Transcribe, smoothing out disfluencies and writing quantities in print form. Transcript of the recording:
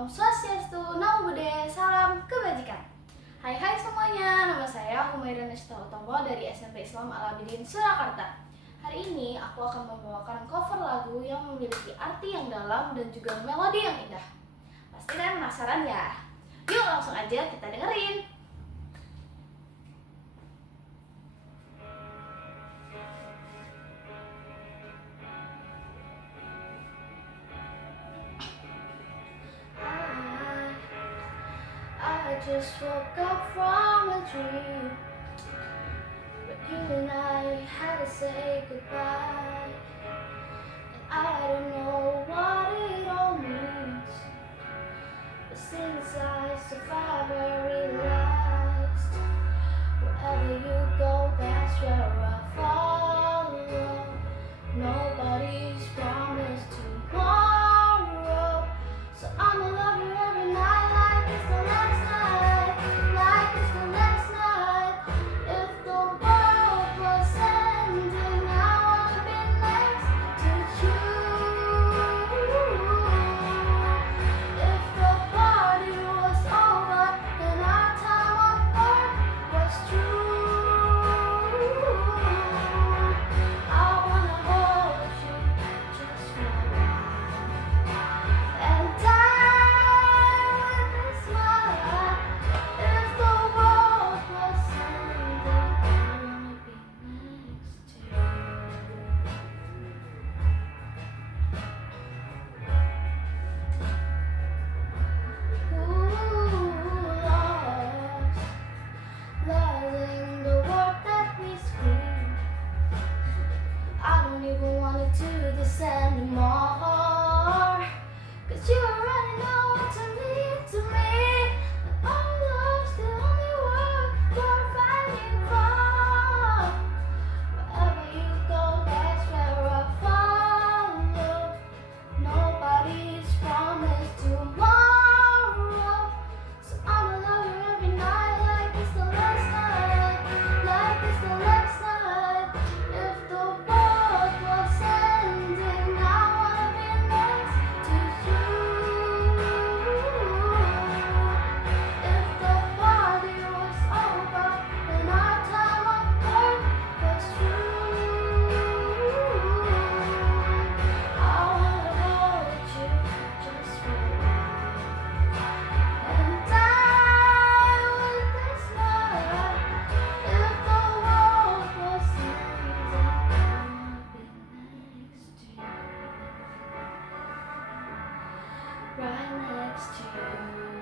Om Swastiastu, Namo Buddhaya, Salam Kebajikan. Hai semuanya, nama saya Nasyitah dari SMP Islam Abidin, Surakarta. Hari ini aku akan membawakan cover lagu yang memiliki arti yang dalam dan juga melodi yang indah. Pasti kalian penasaran ya? Yuk langsung aja kita dengerin. I just woke up from a dream, but you and I had to say goodbye. And I don't know what it all means, but since I survived I realized wherever you go, that's where I follow. Nobody's promised tomorrow, so I'ma love you every night like it's the last night, like it's the last night. If the world was ending, I wanna be next to you. If the party was over and our time on earth was true, I wanna hold you just for a while and die with a smile. If the world was ending, I wanna be next to you. Lost in the world that we scream. I don't even wanna do this anymore, 'cause you already know what to mean to me. And our love's the only word we're fighting for. Wherever you go, that's where I follow. Nobody's promised tomorrow, so I'ma love you every night like it's the last night, like it's the last night. If the world was ending, I wanna be next to you. If the party was over and our time on earth was through, I wanna hold you just for a while and die with a smile. If the world was ending, I wanna be next to you, right next to you.